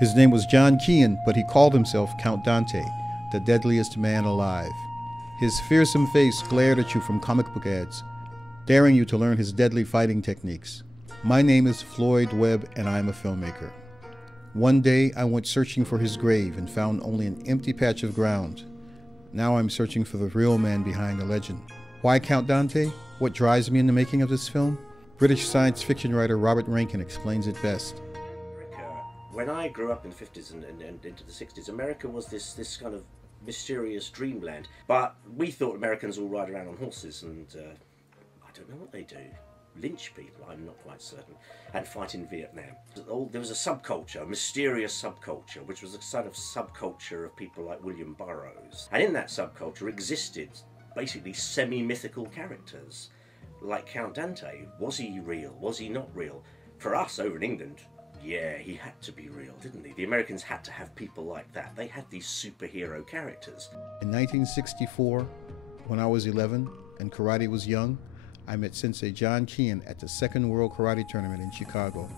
His name was John Keane, but he called himself Count Dante, the deadliest man alive. His fearsome face glared at you from comic book ads, daring you to learn his deadly fighting techniques. My name is Floyd Webb, and I am a filmmaker. One day, I went searching for his grave and found only an empty patch of ground. Now I'm searching for the real man behind the legend. Why Count Dante? What drives me in the making of this film? British science fiction writer Robert Rankin explains it best. When I grew up in the 50s and into the 60s, America was this kind of mysterious dreamland. But we thought Americans all ride around on horses and I don't know what they do. Lynch people, I'm not quite certain, and fight in Vietnam. There was a subculture, a mysterious subculture, which was a sort of subculture of people like William Burroughs. And in that subculture existed basically semi-mythical characters, like Count Dante. Was he real? Was he not real? For us over in England, yeah, he had to be real, didn't he? The Americans had to have people like that. They had these superhero characters. In 1964, when I was 11 and karate was young, I met Sensei John Keane at the Second World Karate Tournament in Chicago.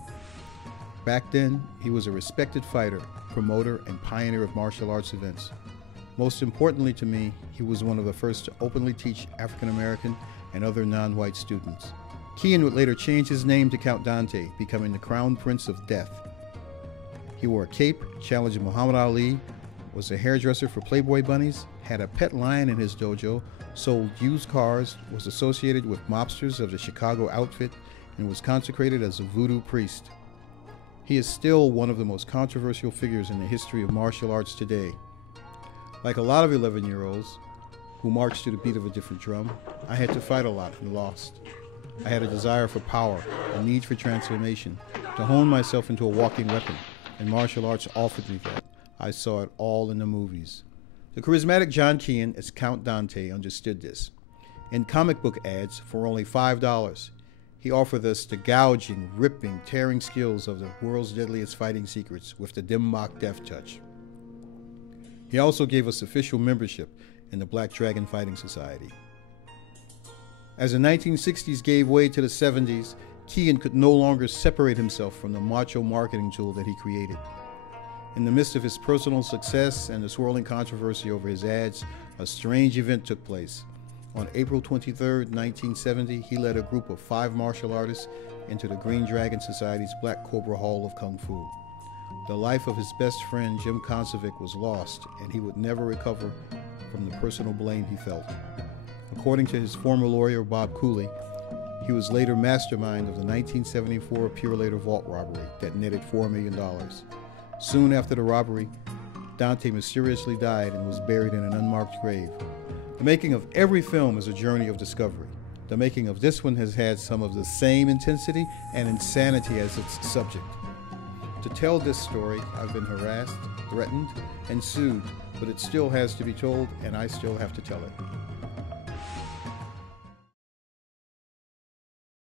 Back then, he was a respected fighter, promoter, and pioneer of martial arts events. Most importantly to me, he was one of the first to openly teach African American and other non-white students. Keane would later change his name to Count Dante, becoming the Crown Prince of Death. He wore a cape, challenged Muhammad Ali, was a hairdresser for Playboy bunnies, had a pet lion in his dojo, sold used cars, was associated with mobsters of the Chicago outfit, and was consecrated as a voodoo priest. He is still one of the most controversial figures in the history of martial arts today. Like a lot of 11-year-olds who march to the beat of a different drum, I had to fight a lot and lost. I had a desire for power, a need for transformation, to hone myself into a walking weapon, and martial arts offered me that. I saw it all in the movies. The charismatic John Keane as Count Dante understood this. In comic book ads, for only $5, he offered us the gouging, ripping, tearing skills of the world's deadliest fighting secrets with the Tubemogul death touch. He also gave us official membership in the Black Dragon Fighting Society. As the 1960s gave way to the 70s, Keane could no longer separate himself from the macho marketing tool that he created. In the midst of his personal success and the swirling controversy over his ads, a strange event took place. On April 23, 1970, he led a group of 5 martial artists into the Green Dragon Society's Black Cobra Hall of Kung Fu. The life of his best friend, Jim Konsovic, was lost, and he would never recover from the personal blame he felt. According to his former lawyer, Bob Cooley, he was later mastermind of the 1974 Purelator Vault robbery that netted $4 million. Soon after the robbery, Dante mysteriously died and was buried in an unmarked grave. The making of every film is a journey of discovery. The making of this one has had some of the same intensity and insanity as its subject. To tell this story, I've been harassed, threatened, and sued, but it still has to be told, and I still have to tell it.